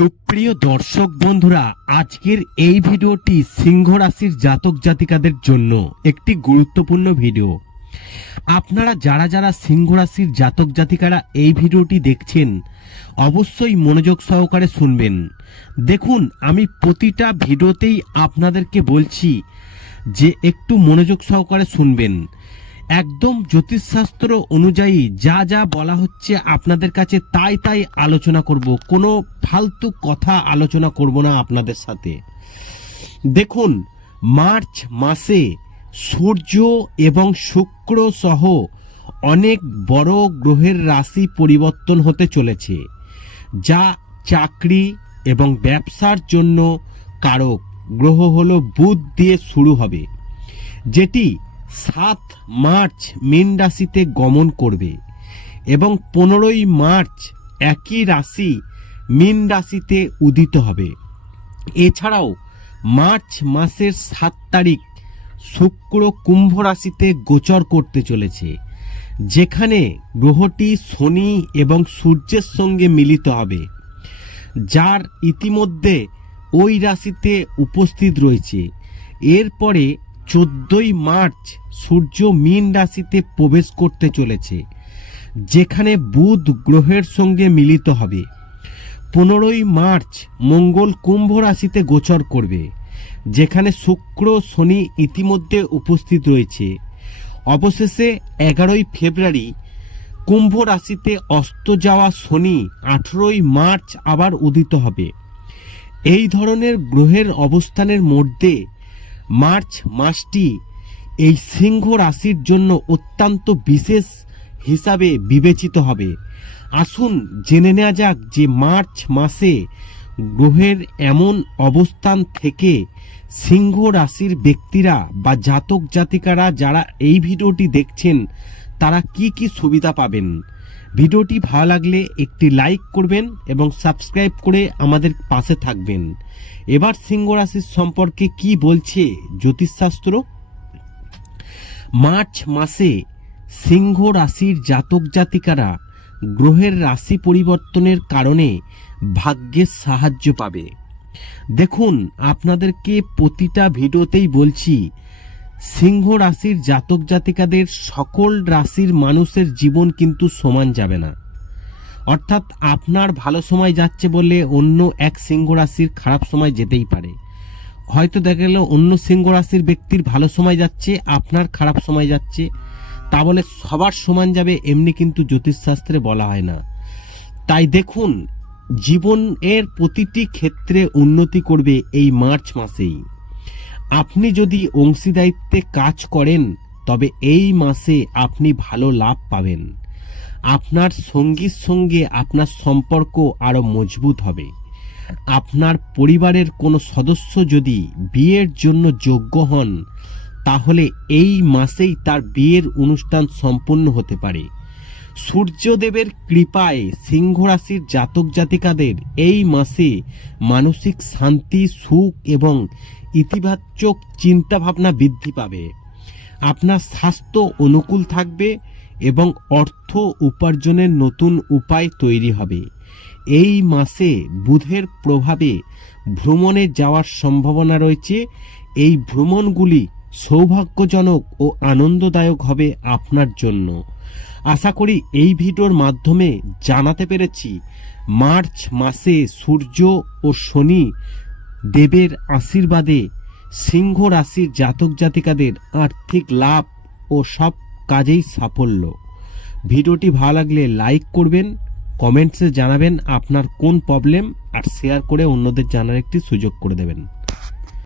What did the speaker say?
সুপ্রিয় দর্শক বন্ধুরা, আজকের এই ভিডিওটি সিংহ রাশির জাতক জাতিকাদের জন্য একটি গুরুত্বপূর্ণ ভিডিও। আপনারা যারা যারা সিংহ রাশির জাতক জাতিকারা এই ভিডিওটি দেখছেন, অবশ্যই মনোযোগ সহকারে শুনবেন। দেখুন, আমি প্রতিটা ভিডিওতেই আপনাদেরকে বলছি যে একটু মনোযোগ সহকারে শুনবেন। একদম জ্যোতিষশাস্ত্র অনুযায়ী যা যা বলা হচ্ছে আপনাদের কাছে তাই তাই আলোচনা করব। কোনো ফালতু কথা আলোচনা করব না আপনাদের সাথে। দেখুন, মার্চ মাসে সূর্য এবং শুক্র সহ অনেক বড় গ্রহের রাশি পরিবর্তন হতে চলেছে, যা চাকরি এবং ব্যবসার জন্য কারক। গ্রহ হলো বুধ দিয়ে শুরু হবে, যেটি সাত মার্চ মীন রাশিতে গমন করবে এবং পনেরোই মার্চ একই রাশি মীন রাশিতে উদিত হবে। এছাড়াও মার্চ মাসের সাত তারিখ শুক্র কুম্ভ রাশিতে গোচর করতে চলেছে, যেখানে গ্রহটি শনি এবং সূর্যের সঙ্গে মিলিত হবে, যার ইতিমধ্যে ওই রাশিতে উপস্থিত রয়েছে। এরপরে চোদ্দই মার্চ সূর্য মীন রাশিতে প্রবেশ করতে চলেছে, যেখানে বুধ গ্রহের সঙ্গে মিলিত হবে। পনেরোই মার্চ মঙ্গল কুম্ভ রাশিতে গোচর করবে, যেখানে শুক্র শনি ইতিমধ্যে উপস্থিত রয়েছে। অবশেষে এগারোই ফেব্রুয়ারি কুম্ভ রাশিতে অস্ত যাওয়া শনি আঠেরোই মার্চ আবার উদিত হবে। এই ধরনের গ্রহের অবস্থানের মধ্যে মার্চ মাসটি এই সিংহ রাশির জন্য অত্যন্ত বিশেষ হিসাবে বিবেচিত হবে। আসুন জেনে নেওয়া যাক যে মার্চ মাসে গ্রহের এমন অবস্থান থেকে সিংহ রাশির ব্যক্তিরা বা জাতক জাতিকারা যারা এই ভিডিওটি দেখছেন তারা কি কি সুবিধা পাবেন। ভিডিওটি ভালো লাগলে একটি লাইক করবেন এবং সাবস্ক্রাইব করে আমাদের পাশে থাকবেন। এবার সিংহ রাশির সম্পর্কে কি বলছে জ্যোতিষশাস্ত্র? মার্চ মাসে সিংহ রাশির জাতক জাতিকারা গ্রহের রাশি পরিবর্তনের কারণে ভাগ্যের সাহায্য পাবে। দেখুন, আপনাদেরকে প্রতিটা ভিডিওতেই বলছি সিংহ রাশির জাতক জাতিকাদের সকল রাশির মানুষের জীবন কিন্তু সমান যাবে না। অর্থাৎ আপনার ভালো সময় যাচ্ছে বলে অন্য এক সিংহ রাশির খারাপ সময় যেতেই পারে। হয়তো দেখা গেল অন্য সিংহ রাশির ব্যক্তির ভালো সময় যাচ্ছে, আপনার খারাপ সময় যাচ্ছে। তা বলে সবার সমান যাবে এমনি কিন্তু জ্যোতিষশাস্ত্রে বলা হয় না। তাই দেখুন, জীবনের প্রতিটি ক্ষেত্রে উন্নতি করবে এই মার্চ মাসেই। আপনি যদি অংশীদারিত্বে কাজ করেন, তবে এই মাসে আপনি ভালো লাভ পাবেন। আপনার সঙ্গীর সঙ্গে আপনার সম্পর্ক আরও মজবুত হবে। আপনার পরিবারের কোনো সদস্য যদি বিয়ের জন্য যোগ্য হন, তাহলে এই মাসেই তার বিয়ের অনুষ্ঠান সম্পন্ন হতে পারে। সূর্যদেবের কৃপায় সিংহ রাশির জাতক জাতিকাদের এই মাসে মানসিক শান্তি, সুখ এবং ইতিবাচক চিন্তাভাবনা বৃদ্ধি পাবে। আপনার স্বাস্থ্য অনুকূল থাকবে এবং অর্থ উপার্জনের নতুন উপায় তৈরি হবে। এই মাসে বুধের প্রভাবে ভ্রমণে যাওয়ার সম্ভাবনা রয়েছে। এই ভ্রমণগুলি সৌভাগ্যজনক ও আনন্দদায়ক হবে আপনার জন্য। আশা করি এই ভিডিওর মাধ্যমে জানাতে পেরেছি, মার্চ মাসে সূর্য ও শনি দেবের আশীর্বাদে সিংহ রাশির জাতক জাতিকাদের আর্থিক লাভ ও সব কাজেই সাফল্য। ভিডিওটি ভালো লাগলে লাইক করবেন, কমেন্টসে জানাবেন আপনার কোন প্রবলেম আর শেয়ার করে অন্যদের জানার একটি সুযোগ করে দেবেন।